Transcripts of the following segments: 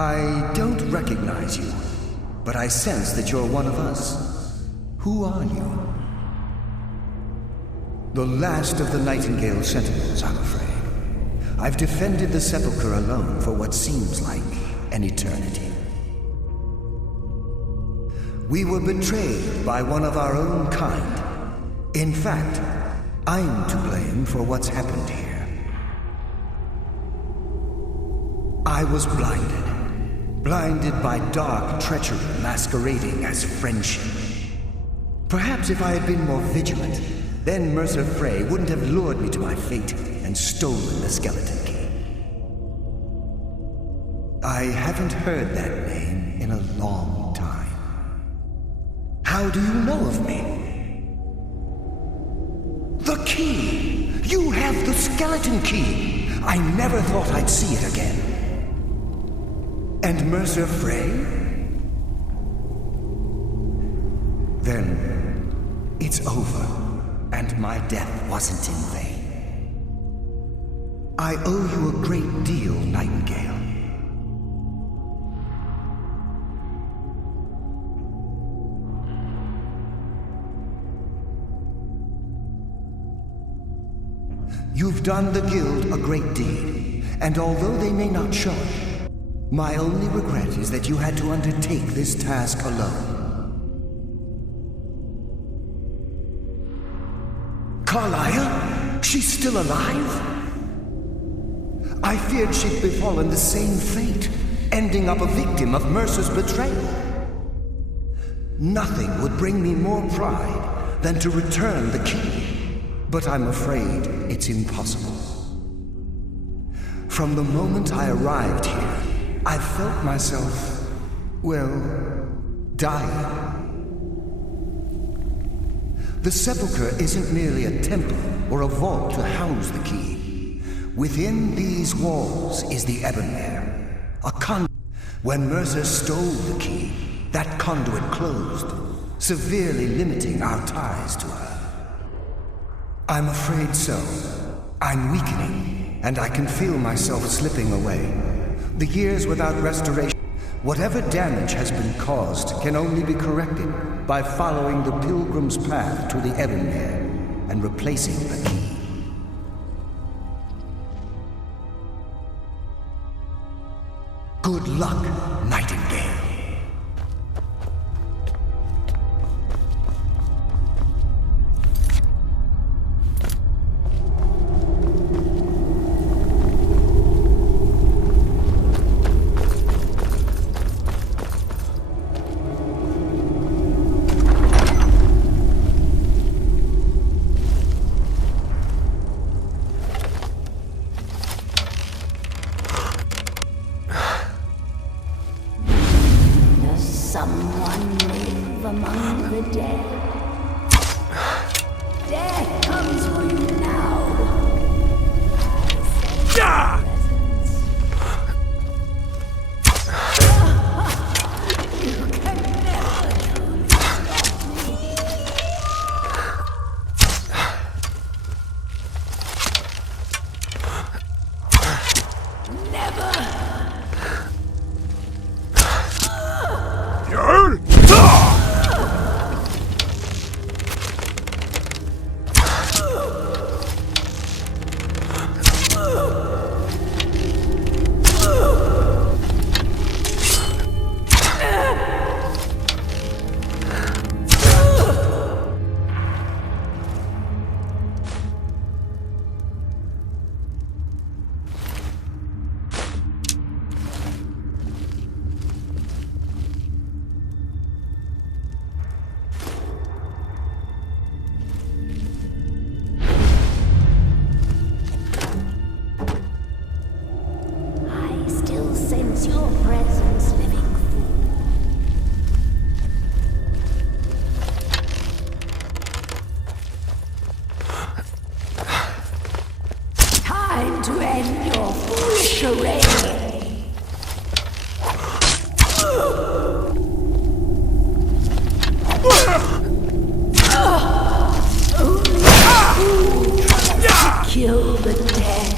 I don't recognize you, but I sense that you're one of us. Who are you? The last of the Nightingale Sentinels, I'm afraid. I've defended the Sepulchre alone for what seems like an eternity. We were betrayed by one of our own kind. In fact, I'm to blame for what's happened here. I was blinded by dark treachery masquerading as friendship. Perhaps if I had been more vigilant, then Mercer Frey wouldn't have lured me to my fate and stolen the skeleton key. I haven't heard that name in a long time. How do you know of me? The key! You have the skeleton key! I never thought I'd see it again. And Mercer Frey? Then it's over, and my death wasn't in vain. I owe you a great deal, Nightingale. You've done the Guild a great deed, and although they may not show it, my only regret is that you had to undertake this task alone. Carlisle? She's still alive? I feared she'd befallen the same fate, ending up a victim of Mercer's betrayal. Nothing would bring me more pride than to return the key. But I'm afraid it's impossible. From the moment I arrived here, I felt myself, well, dying. The Sepulchre isn't merely a temple or a vault to house the key. Within these walls is the Ebonmere, a conduit. When Mercer stole the key, that conduit closed, severely limiting our ties to her. I'm afraid so. I'm weakening, and I can feel myself slipping away. The years without restoration, whatever damage has been caused can only be corrected by following the pilgrim's path to the Ebonmere and replacing the key. Good luck, Nightingale. Someone live among the dead. Death comes for you now. You can never truly stop me. Never. Your presence, living fool. Time to end your foolish charade. Only a fool tries to kill the dead.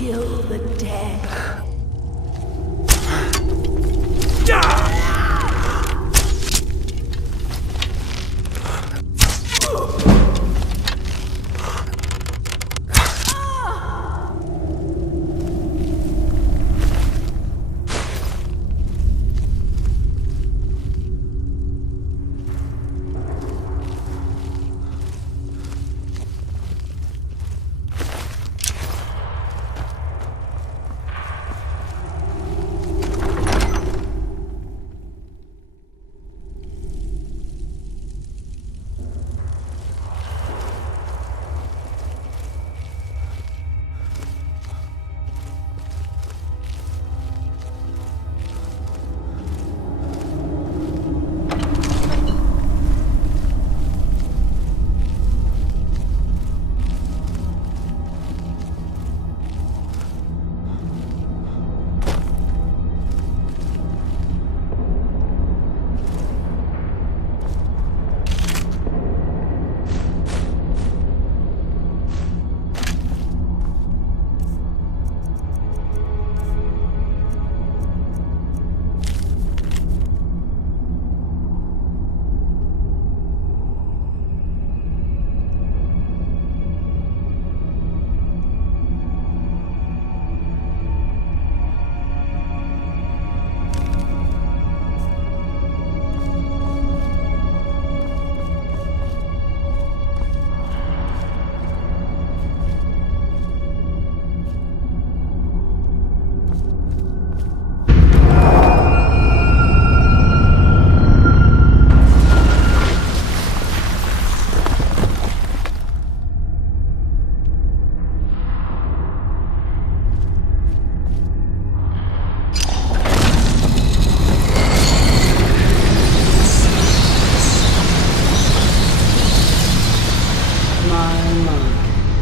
kill the dead.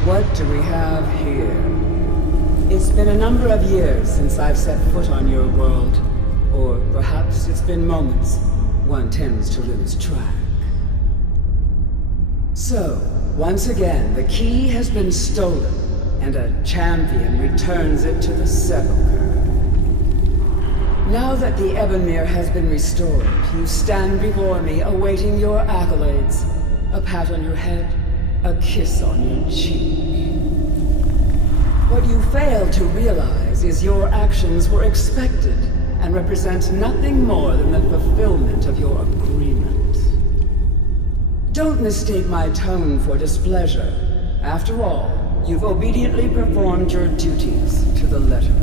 What do we have here? It's been a number of years since I've set foot on your world. Or perhaps it's been moments. One tends to lose track. So, once again, the key has been stolen, and a champion returns it to the sepulchre. Now that the Ebonmere has been restored, you stand before me awaiting your accolades. A pat on your head, a kiss on your cheek. What you fail to realize is your actions were expected and represent nothing more than the fulfillment of your agreement. Don't mistake my tone for displeasure. After all, you've obediently performed your duties to the letter.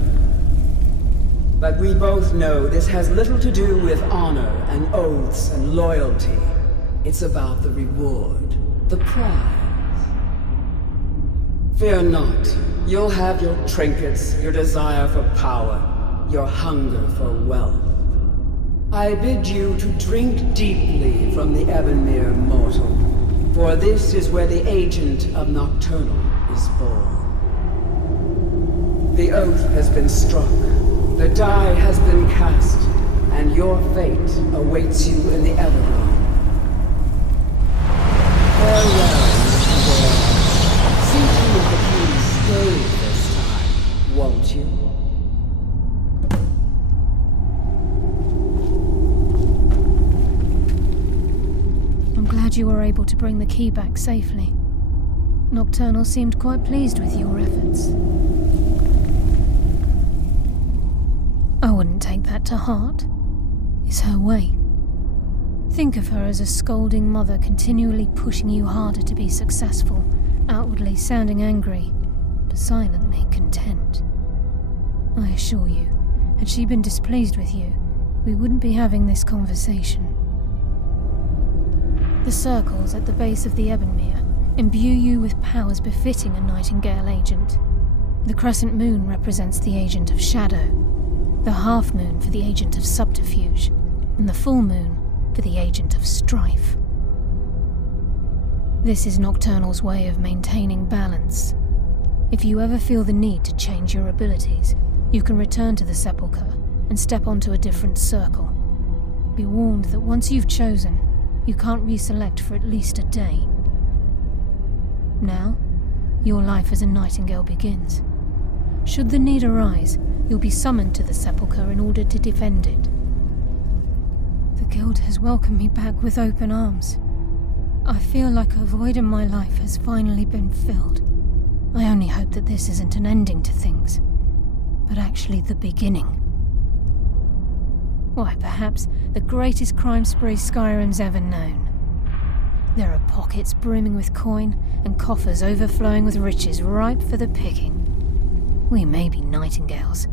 But we both know this has little to do with honor and oaths and loyalty. It's about the reward, the prize. Fear not. You'll have your trinkets, your desire for power, your hunger for wealth. I bid you to drink deeply from the Ebonmere mortal, for this is where the agent of Nocturnal is born. The oath has been struck, the die has been cast, and your fate awaits you in the Everrealm. Farewell, Mr. Ware. See to it that you stay this time, won't you? I'm glad you were able to bring the key back safely. Nocturnal seemed quite pleased with your efforts. I wouldn't take that to heart. It's her way. Think of her as a scolding mother continually pushing you harder to be successful, outwardly sounding angry, but silently content. I assure you, had she been displeased with you, we wouldn't be having this conversation. The circles at the base of the Ebonmere imbue you with powers befitting a Nightingale agent. The crescent moon represents the agent of shadow, the half moon for the agent of subterfuge, and the full moon for the agent of strife. This is Nocturnal's way of maintaining balance. If you ever feel the need to change your abilities, you can return to the sepulchre and step onto a different circle. Be warned that once you've chosen, you can't reselect for at least a day. Now, your life as a Nightingale begins. Should the need arise, you'll be summoned to the sepulchre in order to defend it. The Guild has welcomed me back with open arms. I feel like a void in my life has finally been filled. I only hope that this isn't an ending to things, but actually the beginning. Why, perhaps the greatest crime spree Skyrim's ever known. There are pockets brimming with coin and coffers overflowing with riches ripe for the picking. We may be nightingales,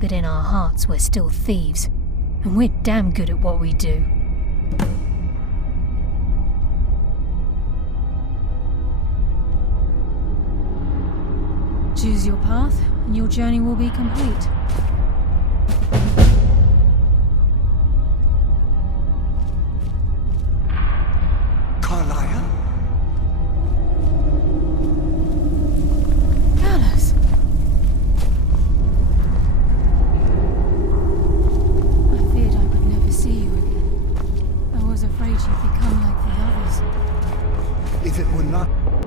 but in our hearts we're still thieves, and we're damn good at what we do. Choose your path, and your journey will be complete. If it were not...